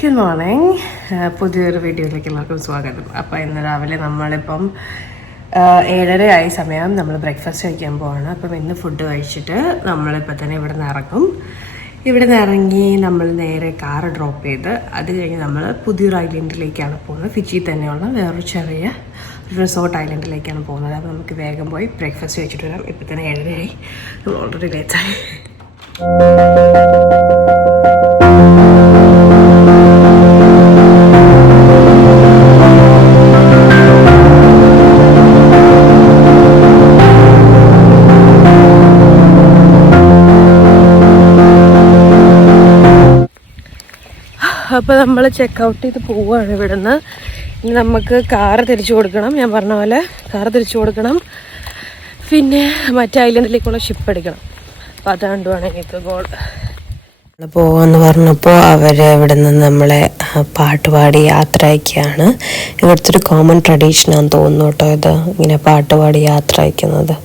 Good morning. പുതിയൊരു വീഡിയോയിലേക്ക് എല്ലാവർക്കും സ്വാഗതം. അപ്പോൾ ഇന്ന് രാവിലെ നമ്മളിപ്പം 7:30 ആയ സമയം നമ്മൾ ബ്രേക്ക്ഫാസ്റ്റ് കഴിക്കാൻ പോവാണ്. അപ്പം ഇന്ന് ഫുഡ് കഴിച്ചിട്ട് നമ്മളിപ്പോൾ തന്നെ ഇവിടെ നിന്ന് ഇറങ്ങും. ഇവിടെ നിന്ന് ഇറങ്ങി നമ്മൾ നേരെ കാറ് ഡ്രോപ്പ് ചെയ്ത് അത് കഴിഞ്ഞ് നമ്മൾ പുതിയൊരു ഐലൻഡിലേക്കാണ് പോകുന്നത്. ഫിജി തന്നെയുള്ള വേറൊരു ചെറിയ റിസോർട്ട് ഐലൻഡിലേക്കാണ് പോകുന്നത്. അപ്പോൾ നമുക്ക് വേഗം പോയി ബ്രേക്ക്ഫാസ്റ്റ് കഴിച്ചിട്ട് വരാം. ഇപ്പം തന്നെ 7:30 ആയി. നമ്മൾ ഓൾറെഡി ലേറ്റായി. അപ്പോൾ നമ്മൾ ചെക്കൗട്ട് ചെയ്ത് പോവുകയാണ് ഇവിടുന്ന്. ഇനി നമുക്ക് കാറ് തിരിച്ചു കൊടുക്കണം. ഞാൻ പറഞ്ഞ പോലെ കാറ് തിരിച്ചു കൊടുക്കണം. പിന്നെ മറ്റേ ഐലൻഡിലേക്കുള്ള ഷിപ്പ് എടുക്കണം. അപ്പോൾ അതുകൊണ്ടുമാണ് എനിക്ക് ഗോൾ. പോവാന്ന് പറഞ്ഞപ്പോൾ അവർ ഇവിടെ നിന്ന് നമ്മളെ പാട്ടുപാടി യാത്ര അയക്കുകയാണ്. ഇവിടുത്തെ ഒരു കോമൺ ട്രഡീഷനാണെന്ന് തോന്നുന്നു കേട്ടോ ഇത്, ഇങ്ങനെ പാട്ടുപാടി യാത്ര അയക്കുന്നത്.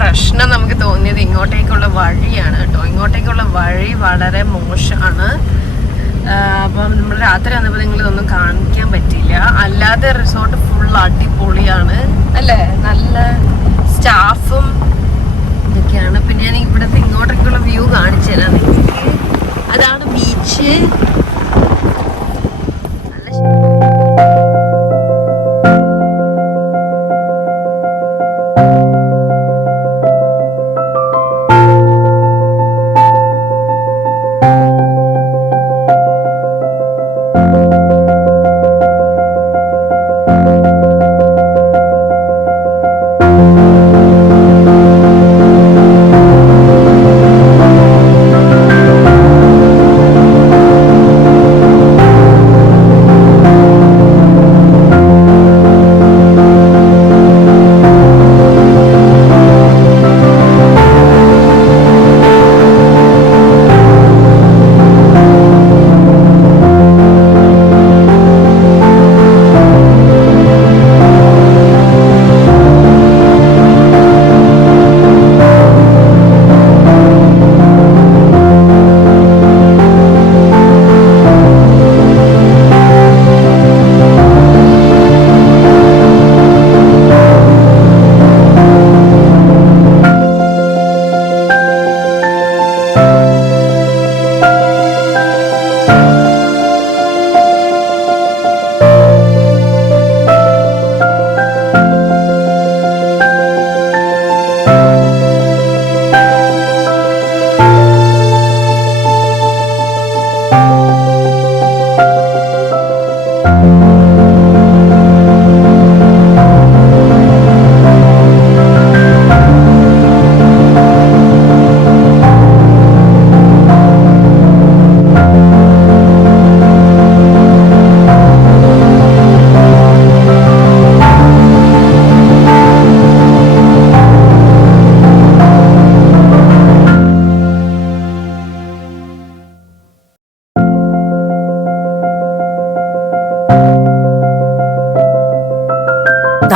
പ്രശ്നം നമുക്ക് തോന്നിയത് ഇങ്ങോട്ടേക്കുള്ള വഴിയാണ് കേട്ടോ. ഇങ്ങോട്ടേക്കുള്ള വഴി വളരെ മോശമാണ്. അപ്പം നമ്മൾ രാത്രി വന്നപ്പോൾ നിങ്ങൾ ഇതൊന്നും കാണിക്കാൻ പറ്റില്ല. അല്ലാതെ റിസോർട്ട് ഫുൾ അടിപൊളിയാണ് അല്ലേ, നല്ല സ്റ്റാഫും ഇതൊക്കെയാണ്. പിന്നെ ഞാൻ ഇവിടുത്തെ ഇങ്ങോട്ടേക്കുള്ള വ്യൂ കാണിച്ചു തരാം നിങ്ങൾക്ക്. അതാണ് ബീച്ച്.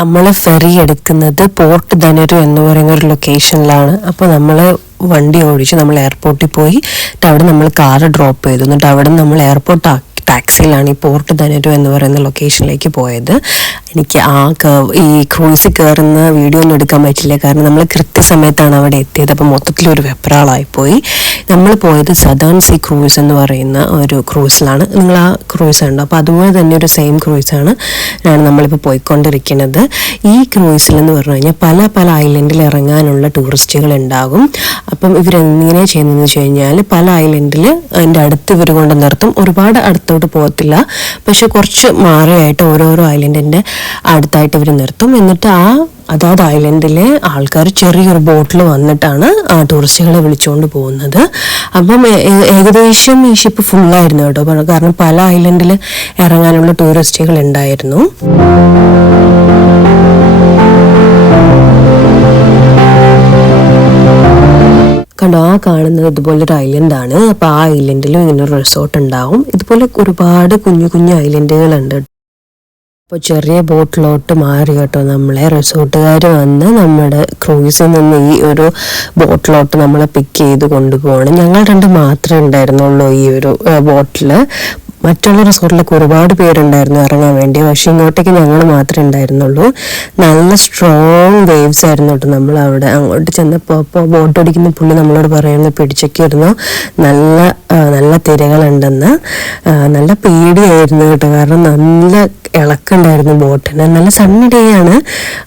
നമ്മൾ ഫെറി എടുക്കുന്നത് പോർട്ട് ധനരു എന്ന് പറയുന്ന ഒരു ലൊക്കേഷനിലാണ്. അപ്പോൾ നമ്മൾ വണ്ടി ഓടിച്ച് നമ്മൾ എയർപോർട്ടിൽ പോയി അവിടെ നമ്മൾ കാറ് ഡ്രോപ്പ് ചെയ്തു. എന്നിട്ട് അവിടെ നമ്മൾ എയർപോർട്ട് ടാക്സിയിലാണ് ഈ പോർട്ട് ധനരു എന്ന് പറയുന്ന ലൊക്കേഷനിലേക്ക് പോയത്. എനിക്ക് ഈ ക്രൂസിൽ കയറുന്ന വീഡിയോ ഒന്നും എടുക്കാൻ പറ്റില്ല, കാരണം നമ്മൾ കൃത്യസമയത്താണ് അവിടെ എത്തിയത്. അപ്പോൾ മൊത്തത്തിലൊരു വെപ്രാളായിപ്പോയി. നമ്മൾ പോയത് സദേൺ സീ ക്രൂസ് എന്ന് പറയുന്ന ഒരു ക്രൂസിലാണ്. നിങ്ങൾ ആ ക്രൂസ് ഉണ്ടോ? അപ്പോൾ അതുപോലെ തന്നെ ഒരു സെയിം ക്രൂസാണ് നമ്മളിപ്പോൾ പോയിക്കൊണ്ടിരിക്കുന്നത്. ഈ ക്രൂസിൽ എന്ന് പറഞ്ഞു കഴിഞ്ഞാൽ പല പല ഐലൻഡിൽ ഇറങ്ങാനുള്ള ടൂറിസ്റ്റുകൾ ഉണ്ടാകും. അപ്പം ഇവരെങ്ങനെ ചെയ്യുന്നതെന്ന് വെച്ച് കഴിഞ്ഞാൽ പല ഐലൻഡിൽ അതിൻ്റെ അടുത്ത് ഇവർ കൊണ്ട് നിർത്തും. ഒരുപാട് അടുത്തോട്ട് പോകത്തില്ല, പക്ഷെ കുറച്ച് മാറിയായിട്ട് ഓരോരോ ഐലൻഡിൻ്റെ അടുത്തായിട്ട് ഇവർ നിർത്തും. എന്നിട്ട് അതാത് ഐലൻഡിലെ ആൾക്കാർ ചെറിയൊരു ബോട്ടിൽ വന്നിട്ടാണ് ആ ടൂറിസ്റ്റുകളെ വിളിച്ചുകൊണ്ട് പോകുന്നത്. അപ്പം ഏകദേശം ഈ ഷിപ്പ് ഫുള്ളായിരുന്നു കേട്ടോ, കാരണം പല ഐലൻഡിൽ ഇറങ്ങാനുള്ള ടൂറിസ്റ്റുകൾ ഉണ്ടായിരുന്നു. കണ്ടോ, ആ കാണുന്നത് ഇതുപോലൊരു ഐലൻഡാണ്. അപ്പോൾ ആ ഐലൻഡിലും ഇങ്ങനെ ഒരു റിസോർട്ട് ഉണ്ടാവും. ഇതുപോലെ ഒരുപാട് കുഞ്ഞു കുഞ്ഞു ഐലൻഡുകളുണ്ട്. അപ്പോൾ ചെറിയ ബോട്ടിലോട്ട് മാറി കേട്ടോ നമ്മളെ റിസോർട്ടുകാർ വന്ന് നമ്മുടെ ക്രൂസിൽ നിന്ന് ഈ ഒരു ബോട്ടിലോട്ട് നമ്മളെ പിക്ക് ചെയ്ത് കൊണ്ടുപോകണം. ഞങ്ങൾ രണ്ട് മാത്രമേ ഉണ്ടായിരുന്നുള്ളൂ ഈ ഒരു ബോട്ടിൽ. മറ്റുള്ള റിസോർട്ടിലൊക്കെ ഒരുപാട് പേരുണ്ടായിരുന്നു ഇറങ്ങാൻ വേണ്ടി, പക്ഷെ ഇങ്ങോട്ടേക്ക് ഞങ്ങൾ മാത്രമേ ഉണ്ടായിരുന്നുള്ളൂ. നല്ല സ്ട്രോങ് വേവ്സ് ആയിരുന്നു കേട്ടോ. നമ്മൾ അവിടെ അങ്ങോട്ട് ചെന്നപ്പോൾ ബോട്ട് ഓടിക്കുന്ന പുള്ളി നമ്മളോട് പറയുന്നു പിടിച്ചൊക്കെയിരുന്നു നല്ല നല്ല തിരകളുണ്ടെന്ന്. നല്ല പേടിയായിരുന്നു കേട്ടോ, കാരണം നല്ല ഇളക്കുണ്ടായിരുന്നു ബോട്ടിന്. നല്ല സണ്ണി ഡേ ആണ്,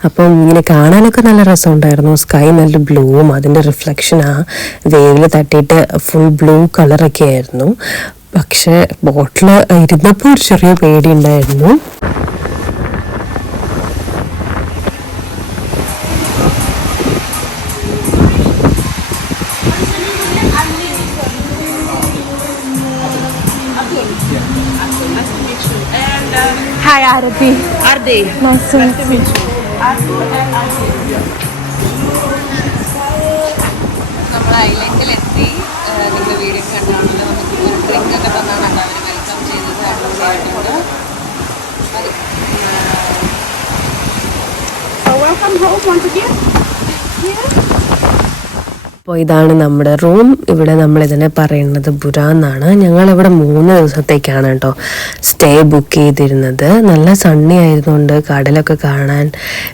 അപ്പം ഇങ്ങനെ കാണാനൊക്കെ നല്ല രസമുണ്ടായിരുന്നു. സ്കൈ നല്ല ബ്ലൂവും അതിൻ്റെ റിഫ്ലക്ഷൻ ആ വേവിൽ തട്ടിയിട്ട് ഫുൾ ബ്ലൂ കളറൊക്കെ ആയിരുന്നു. പക്ഷെ ബോട്ടിൽ ഇരുന്നപ്പോൾ ഒരു ചെറിയ പേടി ഉണ്ടായിരുന്നു. Hi, Arati. Ardi. Nice to meet you. നമ്മൾ ഐലൻഡിലെത്തി. നിങ്ങൾ വീഡിയോ കണ്ടാണല്ലോ, നമുക്ക് ഒരു ഡ്രിങ്ക് ഒക്കെ തന്നാണ് അവർ വെൽക്കം ചെയ്തത്. Welcome home once again. അപ്പോൾ ഇതാണ് നമ്മുടെ റൂം. ഇവിടെ നമ്മളിതിനെ പറയുന്നത് ബുര എന്നാണ്. ഞങ്ങളിവിടെ 3 ദിവസത്തേക്കാണ് കേട്ടോ സ്റ്റേ ബുക്ക് ചെയ്തിരുന്നത്. നല്ല സണ്ണി ആയതുകൊണ്ട് കടലൊക്കെ കാണാൻ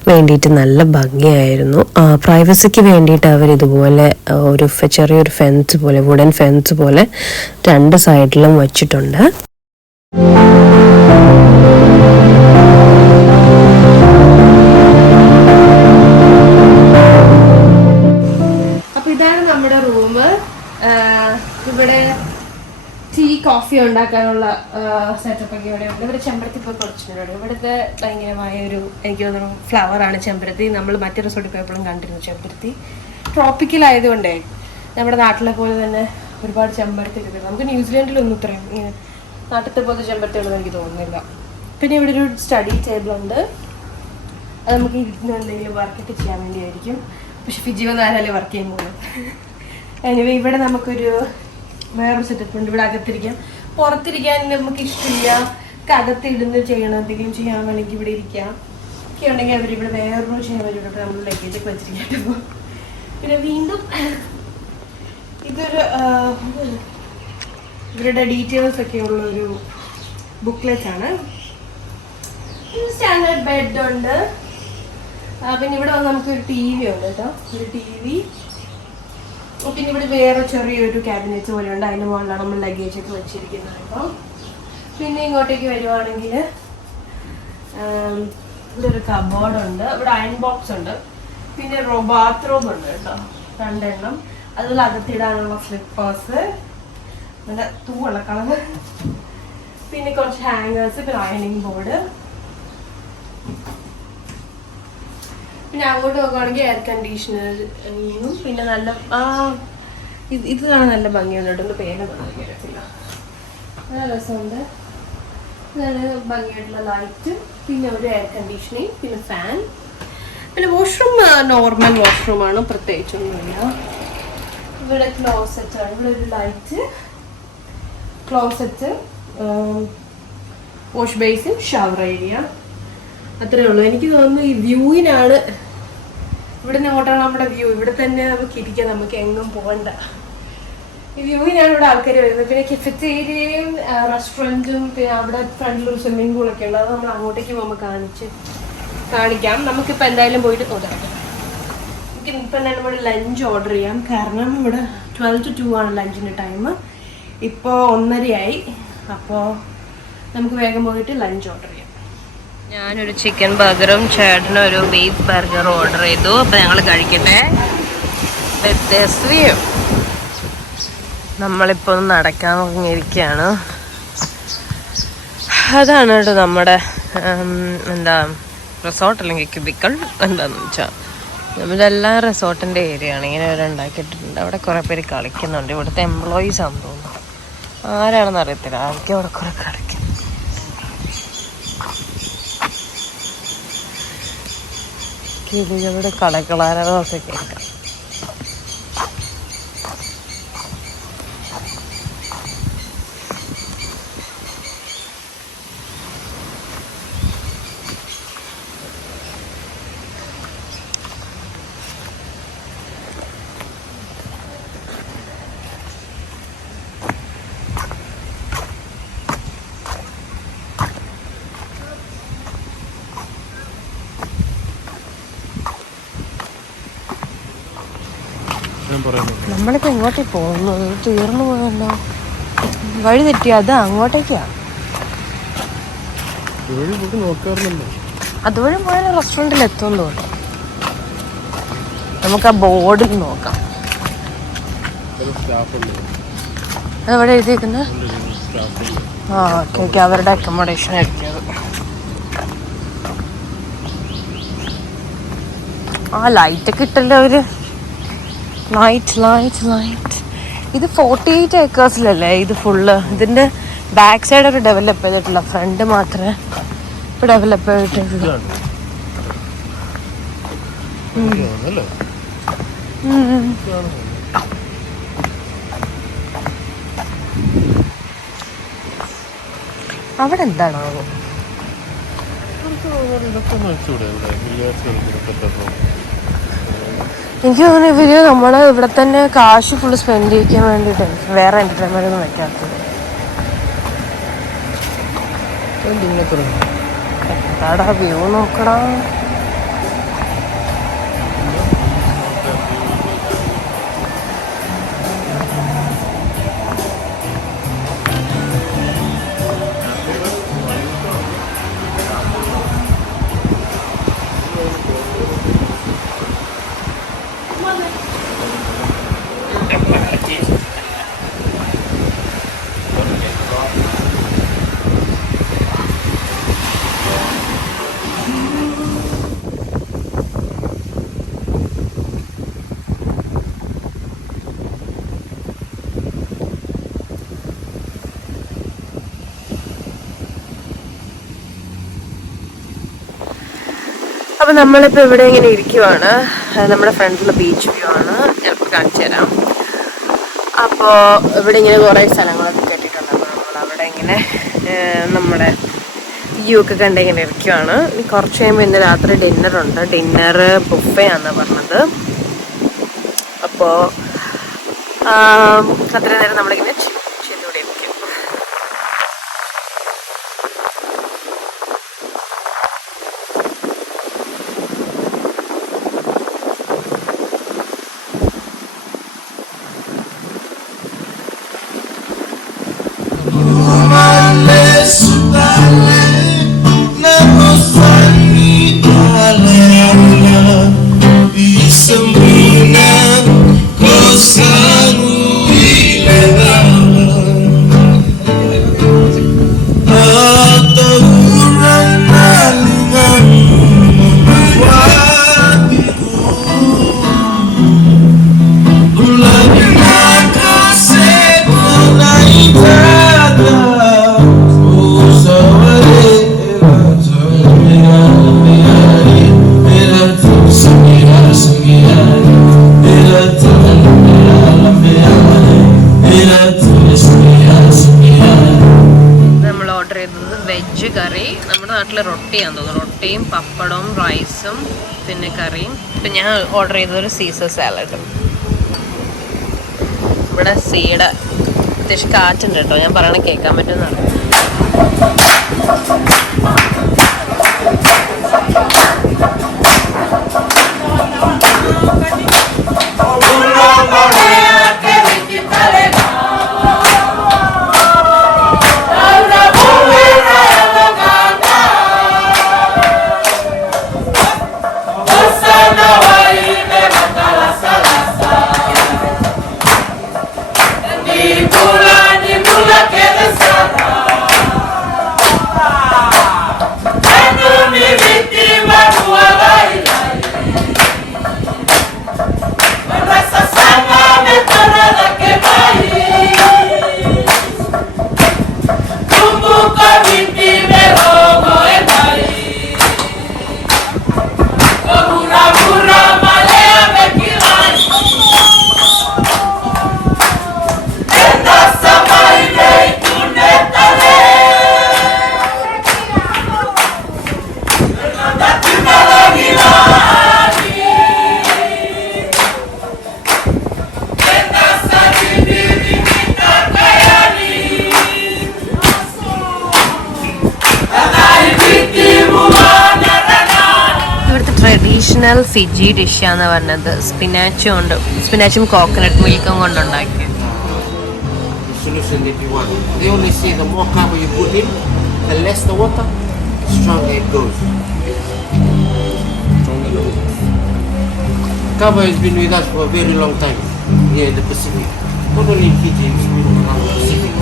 വേണ്ടിയിട്ട് നല്ല ഭംഗിയായിരുന്നു. പ്രൈവസിക്ക് വേണ്ടിയിട്ട് അവർ ഇതുപോലെ ഒരു ചെറിയൊരു ഫെൻസ് പോലെ, വുഡൻ ഫെൻസ് പോലെ 2 സൈഡിലും വച്ചിട്ടുണ്ട്. ഇവിടെ ടീ കോഫി ഉണ്ടാക്കാനുള്ള സെറ്റപ്പ് ഒക്കെ ഇവിടെ ഉണ്ട്. ഇവിടെ ചെമ്പരത്തി ഇപ്പോൾ കുറച്ചിട്ടുണ്ട്. ഇവിടുത്തെ ഭയങ്കരമായ ഒരു എനിക്ക് തോന്നുന്നു ഫ്ലവറാണ് ചെമ്പരത്തി. നമ്മൾ മറ്റു റിസോർട്ടിൽ പോയപ്പോഴും കണ്ടിരുന്നു ചെമ്പരത്തി. ട്രോപ്പിക്കൽ ആയതുകൊണ്ടേ നമ്മുടെ നാട്ടിലെ പോലെ തന്നെ ഒരുപാട് ചെമ്പരത്തി കിട്ടും. നമുക്ക് ന്യൂസിലാൻഡിലൊന്നും ഇത്രയും ഇങ്ങനെ നാട്ടിലത്തെ പോലത്തെ ചെമ്പരത്തി ഉണ്ടെന്ന് എനിക്ക് തോന്നുന്നില്ല. പിന്നെ ഇവിടെ ഒരു സ്റ്റഡി ടേബിളുണ്ട്. അത് നമുക്ക് ഇരുന്ന് എന്തെങ്കിലും വർക്കൊക്കെ ചെയ്യാൻ വേണ്ടിയായിരിക്കും. പക്ഷെ ഫിജി വന്നാലല്ലേ വർക്ക് ചെയ്യാൻ പോകുന്നത്. എനിവേ ഇവിടെ നമുക്കൊരു വേറൊരു സെറ്റപ്പ് ഉണ്ട്. ഇവിടെ അകത്തിരിക്കാം, പുറത്തിരിക്കാൻ നമുക്ക് ഇഷ്ടമില്ല. അകത്തിടുന്ന് ചെയ്യണം, എന്തെങ്കിലും ചെയ്യാൻ വേണമെങ്കിൽ ഇവിടെ ഇരിക്കാം ഒക്കെ ഉണ്ടെങ്കിൽ അവരിവിടെ വേറൊരു ചെയ്യാൻ വേണ്ടിയിട്ട് നമ്മൾ ലഗേജൊക്കെ വെച്ചിരിക്കാം. പിന്നെ വീണ്ടും ഇതൊരു ഇവരുടെ ഡീറ്റെയിൽസ് ഒക്കെ ഉള്ളൊരു ബുക്ക്ലെറ്റ് ആണ്. സ്റ്റാൻഡേർഡ് ബെഡ് ഉണ്ട്. പിന്നെ ഇവിടെ വന്ന് നമുക്കൊരു ടി വി ഉണ്ട് കേട്ടോ, ഒരു ടി വി. പിന്നെ ഇവിടെ വേറെ ചെറിയൊരു ക്യാബിനറ്റ് പോലെ ഉണ്ട്, അതിൻ്റെ മുകളിലാണ് നമ്മൾ ലഗേജ് ഒക്കെ വെച്ചിരിക്കുന്നത് കേട്ടോ. പിന്നെ ഇങ്ങോട്ടേക്ക് വരുവാണെങ്കിൽ ഇവിടെ ഒരു കബോർഡ് ഉണ്ട്, ഇവിടെ അയൺ ബോക്സ് ഉണ്ട്, പിന്നെ ബാത്റൂം ഉണ്ട് കേട്ടോ 2 എണ്ണം. അതിൽ അകത്തിടാനുള്ള സ്ലിപ്പേഴ്സ്, നല്ല തൂവുള്ള കളർ, പിന്നെ കുറച്ച് ഹാങ്ങേഴ്സ്, പിന്നെ അയണിങ് ബോർഡ്. പിന്നെ അങ്ങോട്ട് നോക്കുകയാണെങ്കിൽ എയർ കണ്ടീഷണർ, പിന്നെ നല്ല ഇത് കാണാൻ നല്ല ഭംഗിയുണ്ട് കേട്ടോ. പേരൊന്നും അറിയില്ല, നല്ല രസമുണ്ട്. നല്ല ഭംഗിയായിട്ടുള്ള ലൈറ്റ്, പിന്നെ ഒരു എയർ കണ്ടീഷനിങ്, പിന്നെ ഫാൻ. പിന്നെ വാഷ്റൂം നോർമൽ വാഷ്റൂമാണ്, പ്രത്യേകിച്ചൊന്നുമില്ല. ഇവിടെ ക്ലോസറ്റ് ആണ്, ഇവിടെ ഒരു light, closet, wash basin, shower area. അത്രേ ഉള്ളൂ. എനിക്ക് തോന്നുന്നു ഈ വ്യൂവിനാണ്, ഇവിടെ നിന്ന് അങ്ങോട്ടാണ് നമ്മുടെ വ്യൂ. ഇവിടെ തന്നെ നമുക്ക് ഇരിക്കാം, നമുക്ക് എങ്ങും പോകണ്ട. ഈ വ്യൂവിനാണ് ഇവിടെ ആൾക്കാർ വരുന്നത്. പിന്നെ കെഫറ്റേരിയയും റെസ്റ്റോറൻറ്റും പിന്നെ അവിടെ ഫ്രണ്ടിലൊരു സ്വിമ്മിംഗ് പൂളൊക്കെ ഉണ്ട്. അത് നമ്മൾ അങ്ങോട്ടേക്ക് പോകുമ്പോൾ കാണിക്കാം. നമുക്കിപ്പോൾ എന്തായാലും പോയിട്ട് നമുക്ക് ഇപ്പം എന്തായാലും ഇവിടെ ലഞ്ച് ഓർഡർ ചെയ്യാം. കാരണം ഇവിടെ 12 to 2 ആണ് ലഞ്ചിൻ്റെ ടൈം. ഇപ്പോൾ 1:30 അപ്പോൾ നമുക്ക് വേഗം പോയിട്ട് ലഞ്ച് ഓർഡർ ചെയ്യാം. ഞാനൊരു ചിക്കൻ ബർഗറും ചേട്ടനും ഒരു ബീഫ് ബർഗറും ഓർഡർ ചെയ്തു. അപ്പം ഞങ്ങൾ കഴിക്കട്ടെ. വ്യത്യസ്തയും നമ്മളിപ്പോൾ നടക്കാൻ തുടങ്ങിയിരിക്കുകയാണ്. അതാണ് കേട്ടോ നമ്മുടെ എന്താ റിസോർട്ട് അല്ലെങ്കിൽ ക്യൂബിക്കൾ എന്താണെന്ന് വെച്ചാൽ നമ്മളെല്ലാം റിസോർട്ടിൻ്റെ ഏരിയ ആണ്. ഇങ്ങനെ ഒരു ഉണ്ടാക്കിയിട്ടുണ്ട്. അവിടെ കുറേ പേര് കളിക്കുന്നുണ്ട്. ഇവിടുത്തെ എംപ്ലോയീസ് ആണെന്ന് തോന്നുന്നു, ആരാണെന്ന് അറിയത്തില്ല. ആർക്കും അവിടെ കുറേ കളിക്കുന്നു. കിളികളുടെ കളകളാരവൊക്കെ കേൾക്കാം. നമ്മളിപ്പോ എങ്ങോട്ടേ പോകുന്നത്? തീർന്നു പോയല്ലോ, വഴി തെറ്റി. അത് അങ്ങോട്ടേക്കാ. അതുവഴി പോയാൽ റെസ്റ്റോറൻറ്റിൽ എത്തുമെന്ന് തോന്നുന്നു. നമുക്ക് ആ ബോർഡിൽ നോക്കാം. അതെവിടെ എഴുതിയിരിക്കുന്നത്? ആ ഓക്കെ ഓക്കെ, അവരുടെ അക്കോമഡേഷൻ ആയിരിക്കും അത്. ആ ലൈറ്റൊക്കെ ഇട്ടല്ലോ അവര്. ലൈറ്റ് ഇത് 48 ഏക്കേഴ്സിലല്ലേ ഇത് ഫുള്ള്. ഇതിന്റെ ബാക്ക് സൈഡ് ഒരു ഡെവലപ്പ് ചെയ്തിട്ടില്ല, ഫ്രണ്ട് മാത്രമേ ഇപ്പൊ ഡെവലപ്പ് ചെയ്തിട്ടുള്ളൂ. അവിടെ എന്താണോ എനിക്ക് തോന്നുന്നു ഇവര് നമ്മള് ഇവിടെ തന്നെ കാശ് ഫുള്ള് സ്പെൻഡ് ചെയ്യിക്കാൻ വേണ്ടിയിട്ട് വേറെ എന്റർടൈൻമെന്റ് ഒന്നും വെക്കാത്തത്. എന്താടാ വ്യൂ നോക്കടാ. അപ്പൊ നമ്മളിപ്പോ ഇവിടെ ഇങ്ങനെ ഇരിക്കുവാണ്. നമ്മുടെ ഫ്രണ്ടിലുള്ള ബീച്ച് വ്യൂ ആണ്. ചിലപ്പോൾ കാണിച്ചു തരാം. അപ്പോ ഇവിടെ ഇങ്ങനെ കുറെ സ്ഥലങ്ങളൊക്കെ കെട്ടിയിട്ടുണ്ട്. അപ്പൊ നമ്മൾ അവിടെ ഇങ്ങനെ നമ്മുടെ വ്യൂ ഒക്കെ കണ്ട് ഇങ്ങനെ ഇരിക്കുവാണ്. കുറച്ച് കഴിയുമ്പോൾ ഇന്ന് രാത്രി ഡിന്നറുണ്ട്. ഡിന്നർ ബുഫേ ആണെന്ന് പറഞ്ഞത്. അപ്പോ അത്ര നേരം നമ്മളിങ്ങനെ ചെയ്തുകൂടെ ഇരിക്കും. വെജ് കറി, നമ്മുടെ നാട്ടിലെ റൊട്ടിയാന്ന് തോന്നുന്നു. മുട്ടയും പപ്പടവും റൈസും പിന്നെ കറിയും. ഇപ്പം ഞാൻ ഓർഡർ ചെയ്തതൊരു സീസർ സാലഡും. ഇവിടെ സീയുടെ അത്യാവശ്യം കാറ്റുണ്ട് കേട്ടോ, ഞാൻ പറയണ കേൾക്കാൻ പറ്റുന്നതാണ്. ട്രഡീഷണൽ ഫിജി ഡിഷാന്ന് പറഞ്ഞത് സ്പിനാച്ചും കോക്കനട്ട് മിൽക്കും കൊണ്ടുണ്ടാക്കി. Solution that you want. They only say the more carbo you put in, the less the water, the stronger it goes. Carbo has been with us for a very long time here in the Pacific. Not only in Fiji, it's been around the Pacific.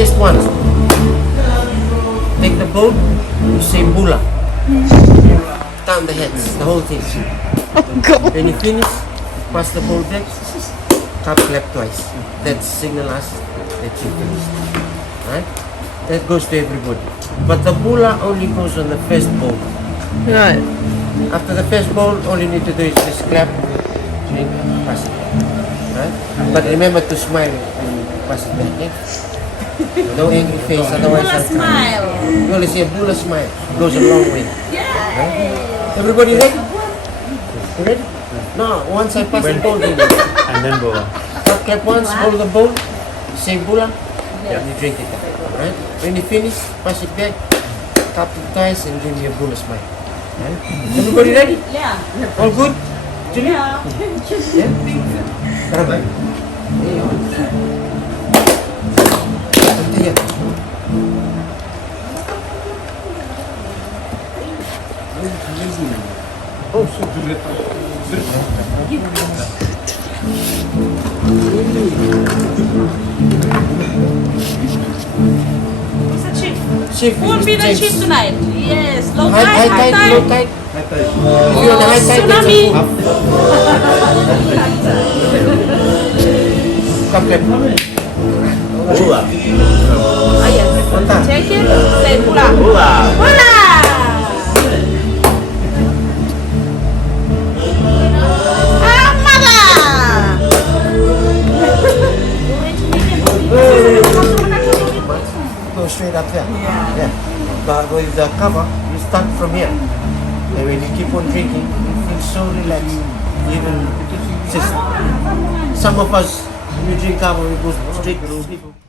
Just once. Take the bowl, you say bula. Turn the heads, the whole thing. When you finish, pass the bowl back, cup clap twice. That signal us that you finished. Right? That goes to everybody. But the bula only goes on the first bowl. Right. After the first bowl, all you need to do is just clap, drink, pass it back. Right? But remember to smile when you pass it back. Yeah? No angry face, otherwise I'll smile. You only see a bula smile. It goes a long way. Right? Everybody ready? You ready? No, once I pass the bowl, then And then bola. clap once, hold the bowl, say bula, and you drink it. Right? When you finish, pass it back, tap it twice, and give me a bula smile. Right? Everybody ready? Yeah. All good? Julia? Yeah. Bye-bye. There you are. Continue. Oh, so Chief, Won't be the James. chief tonight. Yes, low High tide, high tide, low tide. tide. If you're on the high tide, Tsunami. come clap. Bola. Ah, yes. One time. Take it. Say pula. Bola. Pula. Ah, mother. Go straight up there. Yeah. But with the cover, you start from here. And when you keep on drinking, you feel so relaxed. Even just some of us, when you drink cover, we go straight to